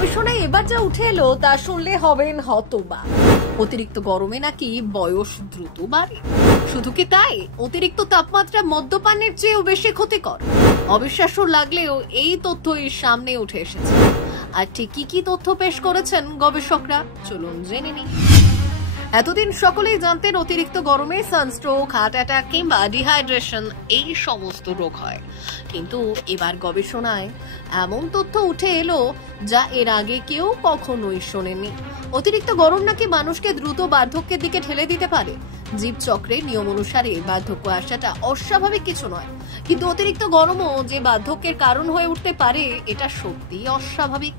গবেষণায় এবার যা উঠে এলো তা শুনলে হবেন হতবাক। অতিরিক্ত গরমে নাকি বয়স দ্রুত বাড়ে। শুধু কি তাই, অতিরিক্ত তাপমাত্রা মদ্যপানের চেয়েও বেশি ক্ষতিকর। অবিশ্বাস্য লাগলেও এই তথ্যই সামনে উঠে এসেছে। আর ঠিক কি তথ্য পেশ করেছেন গবেষকরা, চলুন জেনে নিই। এতদিন সকলেই জানতেন অতিরিক্ত গরমে সানস্ট্রোক, হার্ট অ্যাটাক কিংবা ডিহাইড্রেশন এই সমস্ত রোগ হয়। কিন্তু এবার গবেষণায় এমন তথ্য উঠে এলো যা এর আগে কেউ কখনোই শোনেনি। অতিরিক্ত গরম নাকি মানুষকে দ্রুত বার্ধক্যের দিকে ঠেলে দিতে পারে। জীবচক্রের নিয়ম অনুসারে বার্ধক্য আসাটা অস্বাভাবিক কিছু নয়, কিন্তু অতিরিক্ত গরমও যে বার্ধক্যের কারণ হয়ে উঠতে পারে এটা সত্যিই অস্বাভাবিক।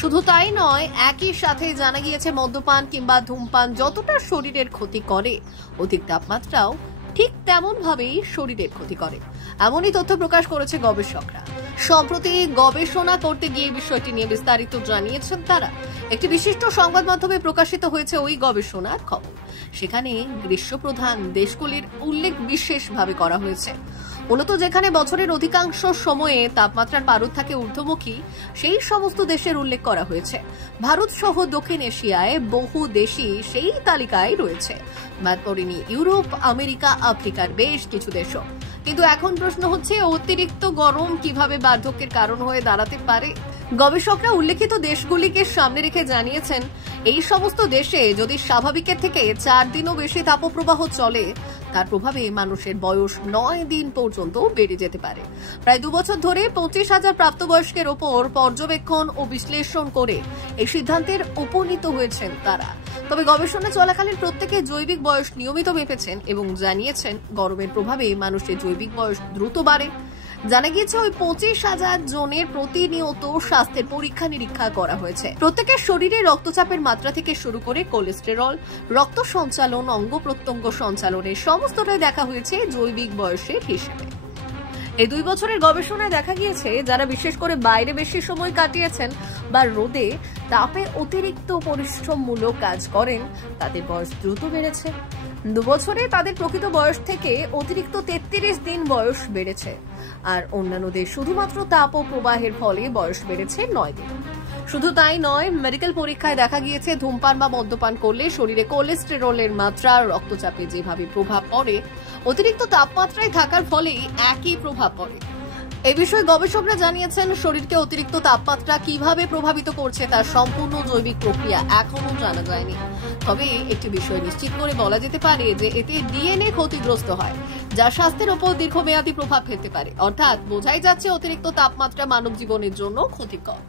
শুধু তাই নয়, একই সাথে জানা গিয়েছে মদ্যপান কিংবা ধূমপান যতটা শরীরের ক্ষতি করে, অধিক তাপমাত্রাও ঠিক তেমন ভাবেই শরীরের ক্ষতি করে। এমনই তথ্য প্রকাশ করেছে গবেষকরা। সম্প্রতি গবেষণা করতে গিয়ে বিষয়টি নিয়ে বিস্তারিত জানিয়েছেন তারা। একটি বিশিষ্ট সংবাদ মাধ্যমে প্রকাশিত হয়েছে ওই গবেষণার খবর। সেখানে গ্রীষ্মপ্রধান দেশগুলির উল্লেখ বিশেষভাবে করা হয়েছে। মূলত যেখানে বছরের অধিকাংশ সময়ে তাপমাত্রার পারদ থাকে ঊর্ধ্বমুখী, সেই সমস্ত দেশের উল্লেখ করা হয়েছে। ভারত সহ দক্ষিণ এশিয়ায় বহু দেশই সেই তালিকায় রয়েছে। বাদ পড়েনি ইউরোপ, আমেরিকা, আফ্রিকার বেশ কিছু দেশও। কিন্তু এখন প্রশ্ন হচ্ছে, অতিরিক্ত গরম কিভাবে বার্ধক্যের কারণ হয়ে দাঁড়াতে পারে? গবেষকরা উল্লেখিত দেশগুলিকে সামনে রেখে জানিয়েছেন, এই সমস্ত দেশে যদি স্বাভাবিকের থেকে 4 দিনও বেশি তাপপ্রবাহ চলে, তার প্রভাবে মানুষের বয়স 9 দিন পর্যন্ত বেড়ে যেতে পারে। প্রায় 2 বছর ধরে 25,000 প্রাপ্তবয়স্কের ওপর পর্যবেক্ষণ ও বিশ্লেষণ করে এই সিদ্ধান্তের উপনীত হয়েছেন তারা। তবে গবেষণা চলাকালীন প্রত্যেকে জৈবিক বয়স নিয়মিত মেপেছেন এবং জানিয়েছেন গরমের প্রভাবে মানুষের জৈবিক বয়স দ্রুত বাড়ে। জানা গিয়েছে ওই 25,000 জনের প্রতিনিয়ত স্বাস্থ্যের পরীক্ষা নিরীক্ষা করা হয়েছে। প্রত্যেকের শরীরে রক্তচাপের মাত্রা থেকে শুরু করে কোলেস্টেরল, রক্ত সঞ্চালন, অঙ্গ প্রত্যঙ্গ সঞ্চালনের সমস্তটাই দেখা হয়েছে জৈবিক বয়সের হিসেবে। এই 2 বছরের গবেষণায় দেখা গিয়েছে, যারা বিশেষ করে বাইরে বেশি সময় কাটিয়েছেন বা রোদে তাপে অতিরিক্ত পরিশ্রমমূলক কাজ করেন, তাদের বয়স দ্রুত বেড়েছে। 2 বছরে তাদের প্রকৃত বয়স থেকে অতিরিক্ত 33 দিন বয়স বেড়েছে। আর অন্যান্যদের শুধুমাত্র তাপ ও প্রবাহের ফলে বয়স বেড়েছে 9 দিন। শুধু তাই নয়, মেডিকেল পরীক্ষায় দেখা গিয়েছে ধূমপান বা মদ্যপান করলে শরীরে কোলেস্টেরলের মাত্রা, রক্তচাপে যেভাবে প্রভাব পড়ে, অতিরিক্ত তাপমাত্রায় থাকার ফলে একই প্রভাব পড়ে। এ বিষয়ে গবেষকরা জানিয়েছেন, শরীরকে অতিরিক্ত তাপমাত্রা কিভাবে প্রভাবিত করছে তার সম্পূর্ণ জৈবিক প্রক্রিয়া এখনো জানা যায়নি। তবে একটি বিষয় নিশ্চিত করে বলা যেতে পারে যে এতে ডিএনএ ক্ষতিগ্রস্ত হয়, যা স্বাস্থ্যের উপর দীর্ঘমেয়াদী প্রভাব ফেলতে পারে। অর্থাৎ বোঝাই যাচ্ছে অতিরিক্ত তাপমাত্রা মানব জীবনের জন্য ক্ষতিকর।